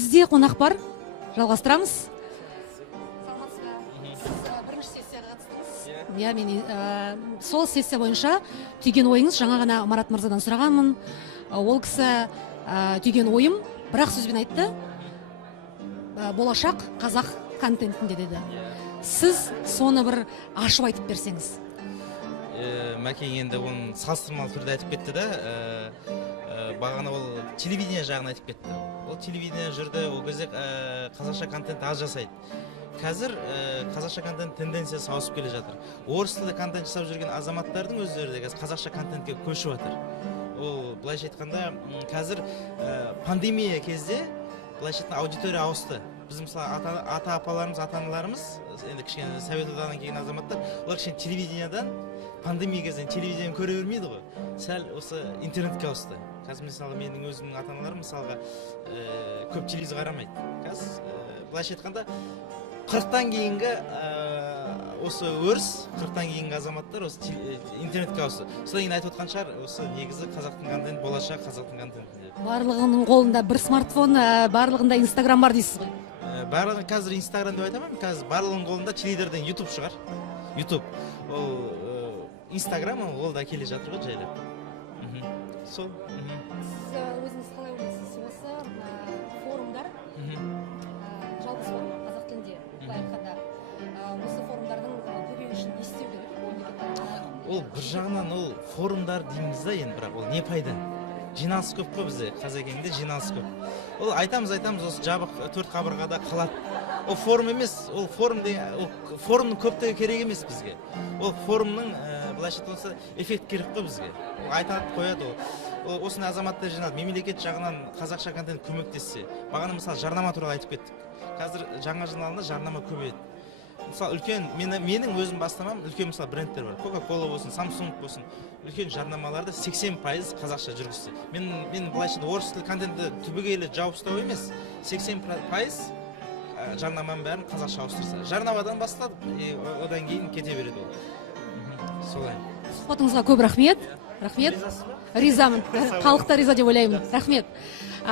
Бізде қонақ бар, жалғастырамыз. Бірінші сессияға қатыстыңыз. Иә, мен сол сессия бойынша түйген ойыңыз, жаңа ғана Марат мырзадан сұрағанмын. Ол кісі түйген ойым бірақ сөзбен айтты, болашақ қазақ контентінде деді. Сіз соны бір ашып айтып берсеңіз. Мәкең енді оны салыстырмалы түрде айтып кетті да, бағана ол телевидение жағын айтып кетті. Ол телевидение жүрді, ол кезде қазақша контент аз жасайды. Қазір қазақша контент тенденциясы ауысып келе жатыр. Орыс тілді контент жасап жүрген азаматтардың өздері де қазақша контентке көшіп жатыр. Ол былайша айтқанда, қазір пандемия кезде былайша айтқанда аудитория ауысты. Біз мысалы ата-апаларымыз, ата-аналарымыз, енді кішкене совет одағынан келген азаматтар, олар кішкене телевидениедан, пандемия кезден телевидениені көре бермейді ғой. Сәл осы интернетке ауысты. Қазір мысалы менің өзімнің ата-аналарым мысалға көп телевизор қарамайды. Қазір былайша айтқанда 40-тан кейінгі осы өріс, 40-тан кейінгі азаматтар осы интернетке ауысты. Содан кейін айтып отқан шығар, осы негізі қазақтың контент, болашақ қазақтың контенті. Барлығының қолында бір смартфон, барлығында Инстаграм бар дейсіз ғой. Барлығы қазір Инстаграм деп айтамын, қазір барлығының қолында теледидардан YouTube шығар. YouTube. Ол Инстаграм ол да келе жатыр ғой жайлап. Сол. Сіз өзіңіз қалай ойлайсыз? Осы форумдар жалпы сол қазақ тілінде былай айтқанда осы форумдардың көбеюі үшін не істеу керек? Ол бір жағынан ол форумдар дейміз да, енді бірақ ол не пайда? Жиналыс көп қой бізде, Қазекеңде жиналыс көп. Ол айтамыз, осы жабық төрт қабырғада қалады. Ол форум емес, ол форумның көптігі керек емес бізге. Ол форумның былайша айтқанда эффект керек қой бізге. Айтады, қояды ол. Осындай азаматтар жиналды, мемлекет жағынан қазақша контент көмектессе. Бағана мысалы жарнама туралы айтып кеттік. Қазір жаңа журналында жарнама көбейеді. Мысалы үлкен, менің өзім бастамам, үлкен мысалы брендтер бар. Coca-Cola болсын, Samsung болсын. Үлкен жарнамаларды 80% қазақша жүргізсе. Мен былайша орыс тілі контентті түбегейлі жауып тастау емес, 80% жарнаманың бәрін қазақша ауыстырса. Жарнамадан басталады, одан кейін кете береді ол. Солай. Сұхбатыңызға көп рахмет. Рахмет. Ризамын. Халықта риза деп ойлаймын. Рахмет.